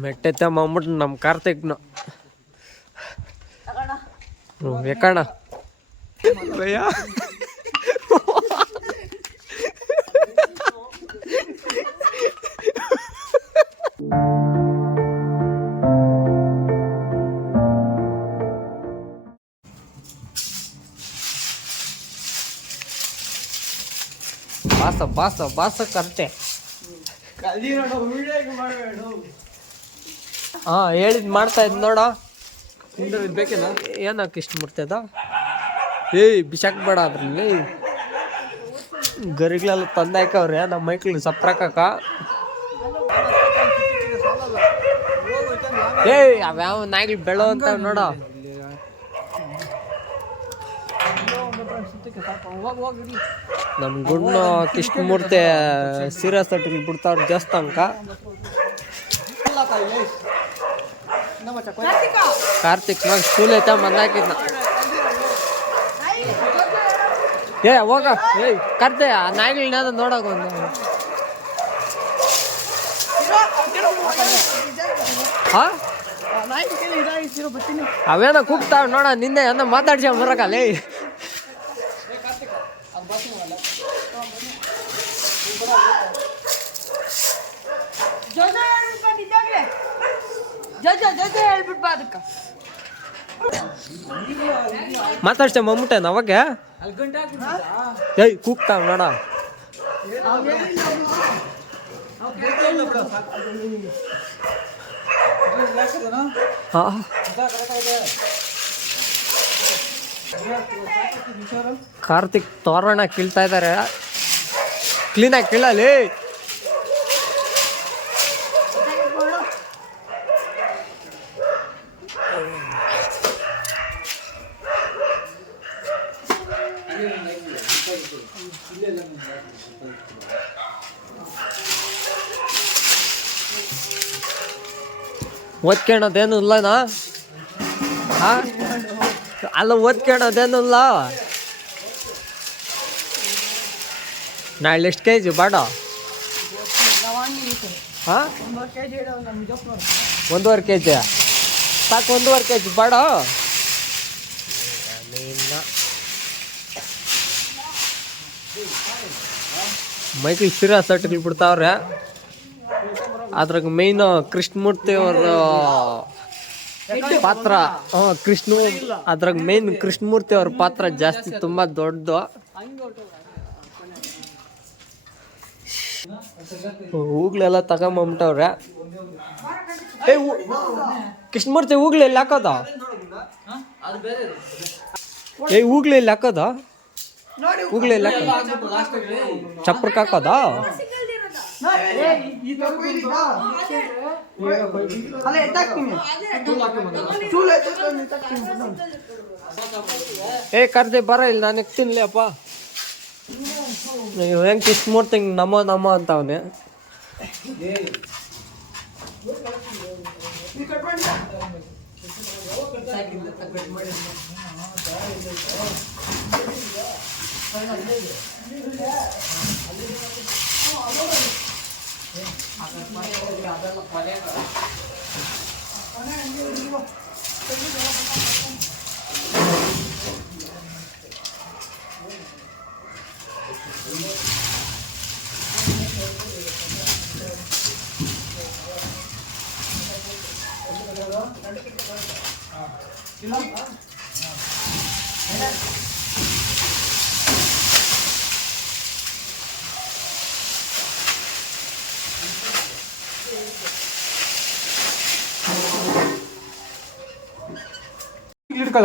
ಮೆಟ್ಟೆತ್ತ ಮಾಡ್ಬಿಟ್ಟು ನಮ್ಮ ಕಾರ್ತಿಕ್ನು ಯಾಕಣ್ಣ ಭಯ ಬಾಸ ಕರ್ತೆ ಹಾ ಹೇಳಿದ್ ಮಾಡ್ತಾ ಇದ್ ನೋಡ ಬೇಕೇನ ಏನಕ್ಕೆ ಇಷ್ಟ ಮುರ್ತದ ಬಿಸಾಕ್ಬೇಡ ಅದ್ರಲ್ಲಿ ಗರಿಗಳೆಲ್ಲ ತಂದಾಕವ್ರೆ ನಮ್ಮ ಮೈಕ್ಳು ಸಪ್ರಾಕಕ್ಕ ಅವ್ಯಾವ ನಾಯಿಗಳು ಬೆಳೋ ಅಂತ ನೋಡ ನಮ್ ಗುಣ್ಣ ಕೃಷ್ಣಮೂರ್ತಿ ಸೀರಿಯಸ್ ತಟ್ಟಿಗೆ ಬಿಡ್ತಾವ್ರ ದೇವಸ್ಥಾನಕ ಕಾರ್ತಿಕ್ ಮಗ ಸ್ಕೂಲ್ ಐತ ಮಂದಾಕಿದ್ನ ಹೋಗ ಕರ್ತೆ ಆ ನಾಯಿಗಳನ್ನ ನೋಡಕ್ ಒಂದು ಅವೇನ ಕೂಗ್ತಾವ ನೋಡ ನಿನ್ನೆ ಅನ್ನ ಮಾತಾಡ್ಸ ಬರಕಲ್ಲ ಮಾತಾಡ್ಸ ಮಮ್ಮುಟ್ಟೆ ಅವಾಗ ಕೂಗ್ತಾವ ನೋಡ ಕಾರ್ತಿಕ್ ತೋರಣ ಕೀಳ್ತಾ ಇದಾರೆ ಕ್ಲೀನಾಗಿ ಕೀಳಲಿ ಓದ್ಕೊಳ್ಳೋದೇನು ಇಲ್ಲನಾ ಅಲ್ಲ ಓದ್ಕೊಳ್ಳೋದೇನು ಇಲ್ಲ ನಾಳೆ ಎಷ್ಟು ಕೆಜಿ ಬಾಡ ಹಾಂ 1.5 kg ಸಾಕು 1.5 kg ಬಾಡ ಮೈಕಲ್ ಸೀರಿಯಸ್ ಆರ್ಟಿಕಲ್ ಬಿಡ್ತಾವ್ರೆ ಅದ್ರಾಗ ಮೇಯ್ನ್ ಕೃಷ್ಣಮೂರ್ತಿ ಅವ್ರ ಪಾತ್ರ ಅದ್ರಾಗ ಮೇನ್ ಕೃಷ್ಣಮೂರ್ತಿ ಅವ್ರ ಪಾತ್ರ ಜಾಸ್ತಿ ತುಂಬಾ ದೊಡ್ಡದು ಹೂಗಳೆಲ್ಲ ತಗೊಂಬಂಬಿಟ್ಟವ್ರೆ ಕೃಷ್ಣಮೂರ್ತಿ ಹೂಗ್ಲು ಎಲ್ಲಿ ಹಾಕೋದ ಹೂಗ್ಲು ಎಲ್ಲಿ ಹಾಕೋದ ಹೂಗ್ಲು ಎಲ್ಲಿ ಹಾಕೋದ ಚಪ್ರಕ್ಕೆ ಹಾಕೋದ ಕರ್ದೆ ಬರ ಇಲ್ಲ ನಾನು ತಿನ್ಲಿ ಅಪ್ಪ ಹೆಂಗೆ ಕೃಷ್ಣಮೂರ್ತಿ ನಮ ಅಂತವನೆ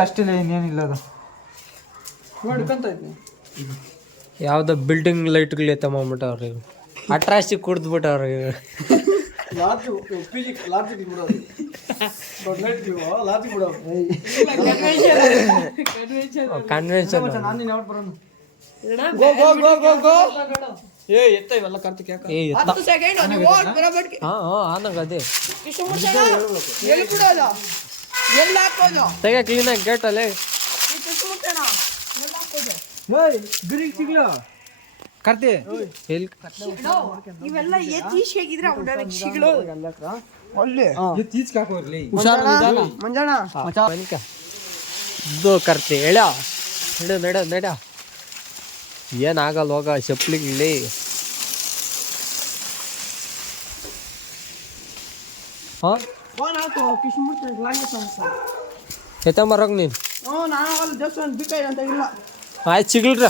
ಅಷ್ಟಿಲ್ಲ ಇನ್ನೇನಿಲ್ಲ ಅದು ಯಾವ್ದೋ ಬಿಲ್ಡಿಂಗ್ ಲೈಟ್ಗಳು ಎತ್ತಕೊಂಡ್ಬಿಟ್ಟವ್ರಿ ಅಟ್ರಾಸಿ ಕುಡ್ದ್ಬಿಟ್ಟವ್ರಿ ಕನ್ವೆನ್ಷನ್ ಇವೆಲ್ಲ ಕಾರ್ತಿಕ್ ಅದೇ ತೆಗ ಕ್ಲೀನಾಗಿ ಗೇಟಲ್ಲಿ ಸಿಗ್ಲ ಕರ್ತಿ ಇವೆಲ್ಲ ಎತ್ತಿ ತೀಚ್ಕಾಕೋರ್ಲಿ ಇದು ಕರ್ತಿ ಎಳ್ಯ ನಡ ಏನಾಗಲ್ಲ ಹೋಗ ಚಪ್ಪಲಿಗಿಲ್ಲಿ ಹಾಂ ಎತ್ತಂಬರೋಗ ನೀನು ಆಯ್ತು ಸಿಗ್ಲ್ರ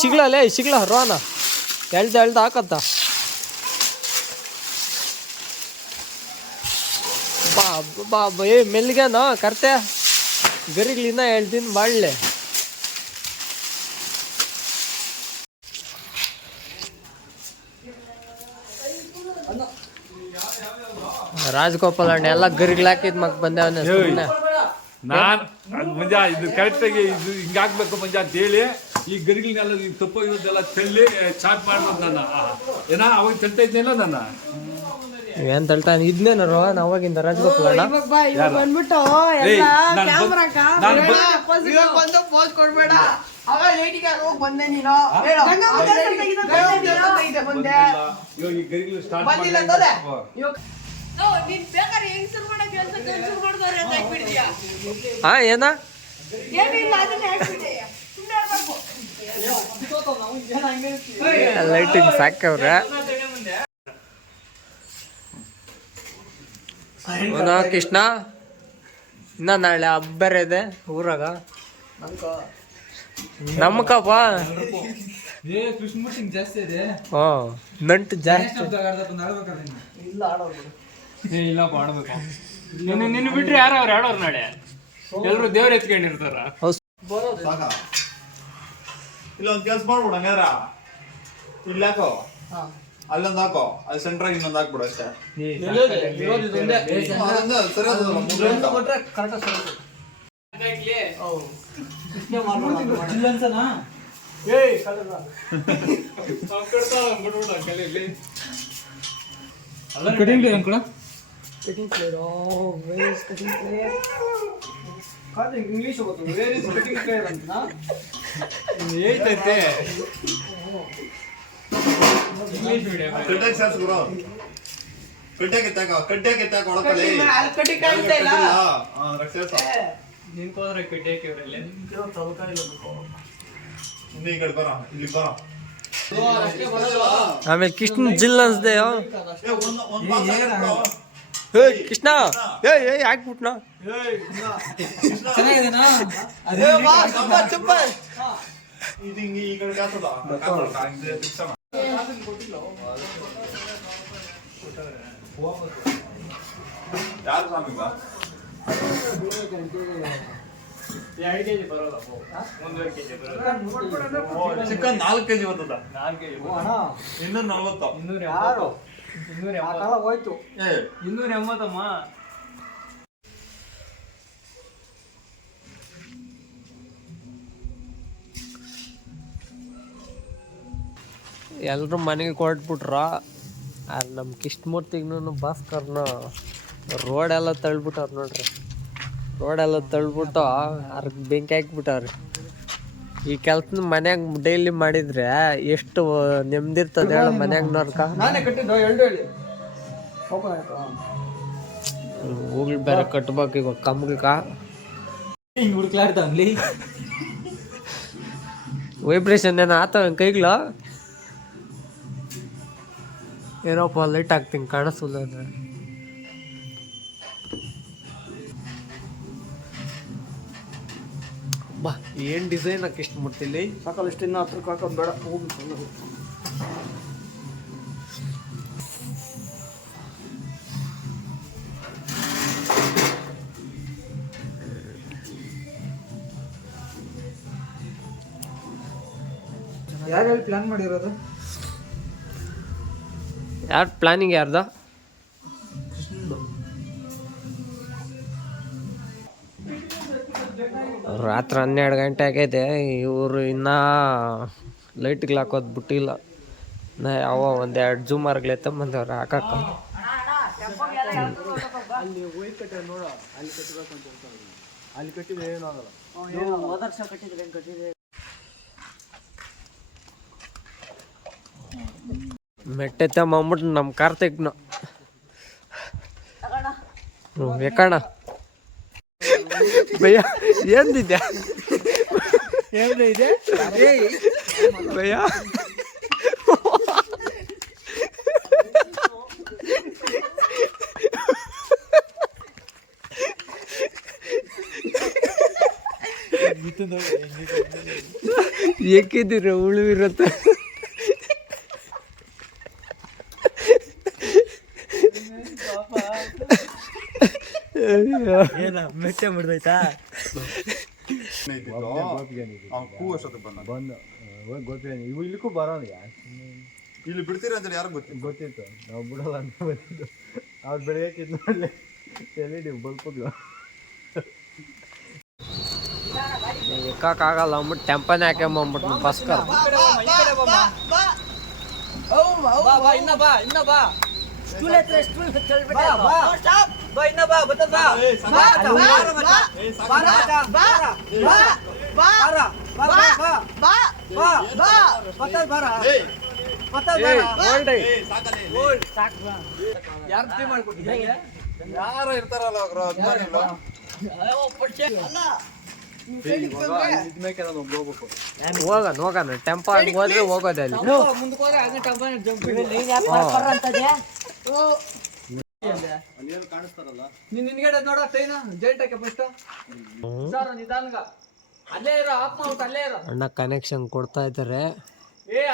ಸಿಗ್ಲಲ್ಲೇ ಸಿಗ್ಲ ರೋನ ಎಳ್ದ ಹಾಕತ್ತ ಬಾ ಏ ಮೆಲ್ಗೆನೋ ಕರ್ತೆ ಗರಿಗಳಿನ್ನ ಹೇಳ್ತೀನಿ ಮಾಡಲೆ ರಾಜಗೋಪಾಲ್ ಅಣ್ಣ ಎಲ್ಲ ಗರಿಗಳು ಹಾಕಿದ್ ಮಕ್ ಬಂದವನೇ ಸುಮ್ಮನೆ ನಾನ್ ಮಂಜಾ ಇದು ಕರೆಕ್ಟಾಗಿ ಇದು ಹಿಂಗಾಗ್ಬೇಕು ಮಂಜಾ ಅಂತ ಹೇಳಿ ಈ ಗರಿಗಳನ್ನೆಲ್ಲ ಈಗ ತಪ್ಪು ಇರೋದೆಲ್ಲ ತಳ್ಳಿ ಚಾಟ್ ಮಾಡ್ಬೋದು ನನ್ನ ಏನ ಅವಾಗ ತಳ್ತಾ ಇದ್ನಿಲ್ಲ ನನ್ನ ಏನ್ ತಳ್ತಾ ಇದ್ನೇನ ರೋಹನ್ ಅವಾಗಿಂದ ರಾಜಗೋಪಾಲ್ ಅಣ್ಣ ಈ ಗರಿಗಳು ಸ್ಟಾರ್ಟ್ ಹಾ ಏನ ಲೈಟಿಂಗ್ ಸಾಕವ್ರ ಕೃಷ್ಣ ಇನ್ನ ನಾಳೆ ಹಬ್ಬ ಇದೆ ಊರಾಗ ನಮ್ಕಪ್ಪ ಕೃಷ್ಣಮೂರ್ತಿ ಜಾಸ್ತಿ ಇದೆ ನಂಟು ಜಾಸ್ತಿ ಇಲ್ಲ ಆಡ್ಬೇಕು ನಿನ್ನ ಬಿಟ್ರೆ ಯಾರು ಅವ್ರು ಆಡೋರು ನಾಳೆ ಎಲ್ರು ದೇವ್ರ ಎತ್ಕೊಂಡಿರ್ತಾರ ಇಲ್ಲ ಒಂದ್ ಕೆಲ್ಸ ಮಾಡ್ಬಿಡ ಹಂಗಾರ ಇಲ್ಲಿ ಹಾಕೋ ಅಲ್ಲೊಂದ್ ಹಾಕೋ ಅಲ್ಲಿ ಸೆಂಟ್ರಾಗ ಇನ್ನೊಂದ್ ಹಾಕ್ಬಿಡು ಅಷ್ಟೇ ಸರಿ ಇಂಗ್ಲಿಷ್ ಕಡ್ಡೆ ಕಿತ್ತಾಕ ಒಳಕಲ್ಲಿ ನಿನ್ಕೋದ್ರೆ ಕಡ್ಡಿಯಾಕೆ ಈ ಕಡೆ ಬರ ಇಲ್ಲಿ ಬರ ಆಮೇಲೆ ಕೃಷ್ಣ ಜಿಲ್ ಅನ್ಸ್ದೆ ಕೃಷ್ಣ ಹಾಕ್ಬಿಟ್ನ ಇದು ಹಿಂಗೆ ಈ ಕಡೆ ಯಾರು ಸ್ವಾಮಿಗ ಚಿಕನ್ 4 kg ಬರ್ತದ 4 kg 240 ಹೋಯ್ತು 280 ಎಲ್ರು ಮನೆಗೆ ಕೊಟ್ಬಿಟ್ರ ನಮ್ಮ ಕೃಷ್ಣಮೂರ್ತಿಗೂ ಭಾಸ್ಕರ್ನ ರೋಡೆಲ್ಲ ತಳ್ಬಿಟ್ಟವ್ರು ನೋಡ್ರಿ ರೋಡೆಲ್ಲ ತಳ್ಬಿಟ್ಟು ಅರ್ಗೆ ಬೆಂಕಿ ಹಾಕ್ಬಿಟ್ಟವ್ರಿ ಈ ಕೆಲ್ಸನ ಮನ್ಯಾಗ ಡೈಲಿ ಮಾಡಿದ್ರೆ ಎಷ್ಟು ನೆಮ್ಮದಿರ್ತದೆ ಹೇಳ ಮನ್ಯಾಗ್ನವ್ರಕ ಹೋಗ್ಲಿ ಬೇರೆ ಕಟ್ಬೇಕು ಇವಾಗ ಕಮ್ಗಕ ಹುಡುಕ್ಲಾಡ್ತಾವನ್ಲಿ ವೈಬ್ರೇಷನ್ ಏನೋ ಆತವ ಕೈಗ್ಲ ಏನೋಪ್ಪ ಲೈಟ್ ಹಾಕ್ತೀನಿ ಕಾಣಿಸಲ್ಲ ಅಂದ್ರೆ ಬಾ ಏನು ಡಿಸೈನ್ ಹಾಕಿ ಇಷ್ಟು ಮುಟ್ಟಿಲಿ ಸಾಕಲ್ಲ ಇಷ್ಟು ಇನ್ನು ಹತ್ರಕ್ಕೆ ಹಾಕೋದು ಬೇಡ ಹೋಗಿ ಯಾರು ಹೇಳಿ ಪ್ಲಾನ್ ಮಾಡಿರೋದು ಯಾರು ಪ್ಲಾನಿಂಗ್ ಯಾರ್ದ ರಾತ್ರಿ 12 ಗಂಟೆ ಆಗೈತೆ ಇವರು ಇನ್ನೂ ಲೈಟ್ಗಳು ಹಾಕೋದು ಬಿಟ್ಟಿಲ್ಲ ನಾ ಯಾವ ಒಂದೆರಡು ಜೂಮರ್ಗಳು ಎತ್ತಂಬಂದವ್ರು ಹಾಕಕ್ಕ ಮೆಟ್ಟೆತ್ತಂಬಿಟ್ಟು ನಮ್ಮ ಕಾರ್ತಿಕ್ನು ಎಕ್ಕಣ್ಣ ಭಯ್ಯ ಏನಿದ್ಯಾ ಇದೆ ಭಯ್ಯ ಏಕಿದ್ದೀರ ಉಳುವಿರತ್ತೆ ಏನ ಮೆಚ್ಚೆ ಮುಡ್ದೈತಾ ಕೂ ಅಷ್ಟೊತ್ತಿಗೆ ಬಂದು ಗೊತ್ತಿಲ್ಲ ಇವು ಇಲ್ಲಿಗೂ ಬರೋಣ ಇಲ್ಲಿ ಬಿಡ್ತೀರ ಅಂತ ಯಾರು ಗೊತ್ತಿಲ್ಲ. ಗೊತ್ತಿತ್ತು ನಾವು ಬಿಡೋಲ್ಲ ಅಂತ ಬಂದಿದ್ದು ಅವ್ರು ಬೆಳಗ್ಗೆ ನೋಡಲಿ LED ಬಲ್ಪಗಳು ಎಕ್ಕಾಗಲ್ಲ ಅಂದ್ಬಿಟ್ಟು ಟೆಂಪನ್ ಹಾಕೊಂಬಂದ್ಬಿಟ್ಟು ಬಸ್ಕರ್ ಯಾರು ಇರ್ತಾರಲ್ಲ ಅಭಿಮಾನಿಗಳು ಹೋಗೋಣ ಟೆಂಪ ಹೋದ್ರೆ ಹೋಗೋದೆ ಅಲ್ಲಿ ನಿನ್ಗಡೆ ನೋಡ ಟ್ರೈನ್ ಜೈಂಟಕ್ಕೆ ಫಸ್ಟ್ ಸರ್ ನಿಧಾನಗ ಅಲ್ಲೇ ಇರೋ ಆಫ್ ಮಾಡ್ಬಿಟ್ಟು ಅಲ್ಲೇ ಇರೋ ಅಣ್ಣ ಕನೆಕ್ಷನ್ ಕೊಡ್ತಾ ಇದ್ದಾರೆ.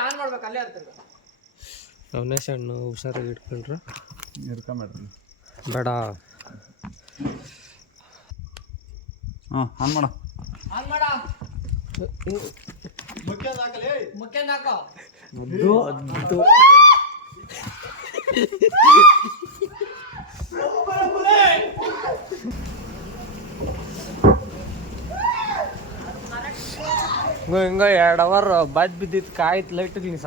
ಆನ್ ಮಾಡ್ಬೇಕು ಅಲ್ಲೇ ಇರ್ತದೆ ರಮೇಶ್ ಅಣ್ಣ ಹುಷಾರಾಗಿ ಇಟ್ಕೊಳ್ರಿ ಇರ್ಕೊಂಬೇಡ್ರಿ ಬೇಡ. ಆನ್ ಮಾಡ ಆನ್ ಮಾಡ ಮುಖ್ಯ ಹಾಕೋ ಹಿಂಗ 2 ಅವರ್ ಬಾದ್ ಬಿದ್ದಿತ್ತು ಕಾಯ್ತು ಲೈಟ್ ನಿಲ್ಸ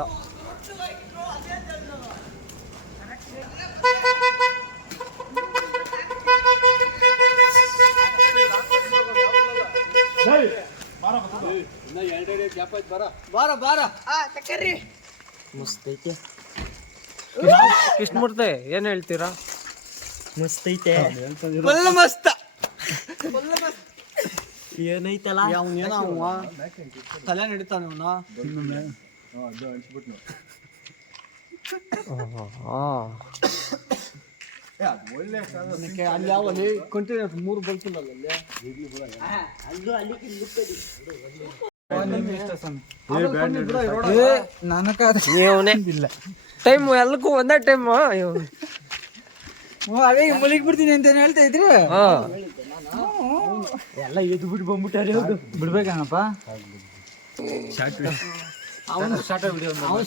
ಬಾರ ಬಾರ ಮಸ್ತ್ ಐತೆ. ಕೃಷ್ಣಮೂರ್ತಿ ಏನ್ ಹೇಳ್ತೀರಾ? ಮಸ್ತ್ ಐತೆ ಫುಲ್ ಮಸ್ತ್ ಏನೈತಲ್ಲ ಏನೋ ತಲೆ ನಡೀತಾನ ಇವನು ಅಲ್ಲಿ ಯಾವಲ್ಲಿ ಕಂಟಿನ್ಯೂ 3 ಬಲ್ಪ್ ಇಲ್ಲ ಟೈಮ್ ಎಲ್ಲಕ್ಕೂ ಒಂದೇ ಟೈಮ್ ಅದೇ ಮುಲಿಗ್ ಬಿಡ್ತೀನಿ ಅಂತ ಹೇಳ್ತಾ ಇದ್ರಿ ಹಾ ಎಲ್ಲ ಎದ್ದು ಬಿಟ್ಟು ಬಂದ್ಬಿಟ್ಟಾರೆ ಬಿಡ್ಬೇಕಣ್ಣಪ್ಪ ಅವನು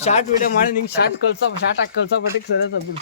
ಶಾರ್ಟ್ ವಿಡಿಯೋ ಮಾಡಿ ನಿಂಗೆ ಶಾರ್ಟ್ ಕಳ್ಸೋ ಶಾರ್ಟ್ ಹಾಕಿ ಕಳ್ಸೋ ಬಟ್ಟಿಗೆ ಸರಿ ಬಿಡು